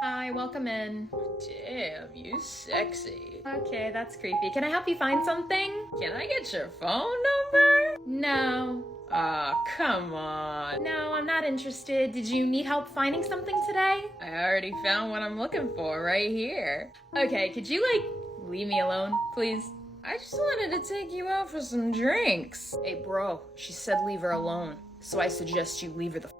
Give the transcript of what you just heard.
Hi, welcome in. Damn, you sexy. Okay, that's creepy. Can I help you find something? Can I get your phone number? No. Aw, come on. No, I'm not interested. Did you need help finding something today? I already found what I'm looking for right here. Okay, could you, leave me alone, please? I just wanted to take you out for some drinks. Hey, bro, she said leave her alone. So I suggest you leave her the